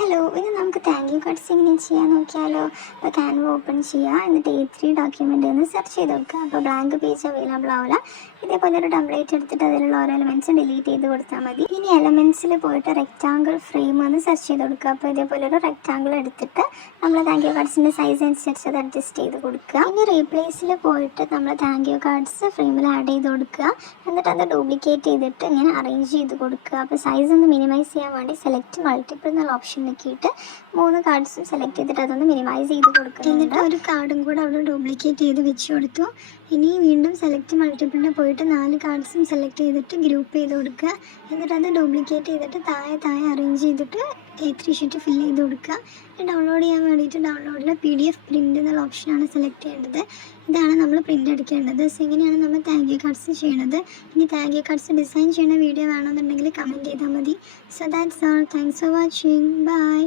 Hello, ഇനി നമുക്ക് thank you cards എങ്ങനെ ചെയ്യാൻ നോക്കിയാലോ. അപ്പോൾ ക്യാൻവ ഓപ്പൺ ചെയ്യുക, എന്നിട്ട് A3 ഡോക്യുമെൻ്റ് ഒന്ന് സെർച്ച് ചെയ്ത് നോക്കുക. അപ്പോൾ ബ്ലാങ്ക് പേജ് അവൈലബിൾ ആവില്ല. ഇതേപോലെ ഒരു ടെംപ്ലേറ്റ് എടുത്തിട്ട് അതിലുള്ള ഓരോ എലമെൻറ്റ്സ് ഡിലീറ്റ് ചെയ്ത് കൊടുത്താൽ മതി. ഇനി എലമെൻറ്റ്സിൽ പോയിട്ട് റെക്റ്റാങ്കിൾ ഫ്രെയിം ഒന്ന് സെർച്ച് ചെയ്ത് കൊടുക്കുക. അപ്പോൾ ഇതേപോലെ ഒരു റെക്റ്റാങ്കിൾ എടുത്തിട്ട് നമ്മൾ താങ്ക് യു കാർഡ്സിൻ്റെ സൈസ് അനുസരിച്ച് അത് അഡ്ജസ്റ്റ് ചെയ്ത് കൊടുക്കുക. ഇനി റീപ്ലേസിൽ പോയിട്ട് നമ്മൾ താങ്ക് യു കാർഡ്സ് ഫ്രെയിമിൽ ആഡ് ചെയ്ത് കൊടുക്കുക. എന്നിട്ട് അത് ഡ്യൂപ്ലിക്കേറ്റ് ചെയ്തിട്ട് ഇങ്ങനെ അറേഞ്ച് ചെയ്ത് കൊടുക്കുക. അപ്പോൾ സൈസ് ഒന്ന് മിനിമൈസ് ചെയ്യാൻ വേണ്ടി സെലക്ട് മൾട്ടിപ്പിൾ എന്നുള്ള ഓപ്ഷൻ നോക്കിയിട്ട് 3 കാർഡ്സും സെലക്ട് ചെയ്തിട്ട് അതൊന്ന് മിനിമൈസ് ചെയ്ത് കൊടുക്കുക. എന്നിട്ട് ഒരു കാർഡും കൂടെ അവിടെ ഡ്യൂപ്ലിക്കേറ്റ് ചെയ്ത് വെച്ച് കൊടുത്തു. ഇനി വീണ്ടും സെലക്ട് മൾട്ടിപ്പിളിന് പോയിട്ട് 4 കാർഡ്സും സെലക്ട് ചെയ്തിട്ട് ഗ്രൂപ്പ് ചെയ്ത് കൊടുക്കുക. എന്നിട്ട് അത് ഡ്യൂപ്ലിക്കേറ്റ് ചെയ്തിട്ട് താഴെ അറേഞ്ച് ചെയ്തിട്ട് A3 ഷീറ്റ് ഫില്ല് ചെയ്ത് കൊടുക്കുക. ഡൗൺലോഡ് ചെയ്യാൻ വേണ്ടിയിട്ട് ഡൗൺലോഡിൽ PDF പ്രിൻ്റ് എന്നുള്ള ഓപ്ഷനാണ് സെലക്ട് ചെയ്യേണ്ടത്. ഇതാണ് നമ്മൾ പ്രിൻ്റ് എടുക്കേണ്ടത്. സോ ഇങ്ങനെയാണ് നമ്മൾ താങ്ക് യു കാർഡ്സ് ചെയ്യണത്. ഇനി താങ്ക് യു കാർഡ്സ് ഡിസൈൻ ചെയ്യുന്ന വീഡിയോ വേണമെന്നുണ്ടെങ്കിൽ കമൻറ്റ് ചെയ്താൽ മതി. So that's all. Thanks for watching. By.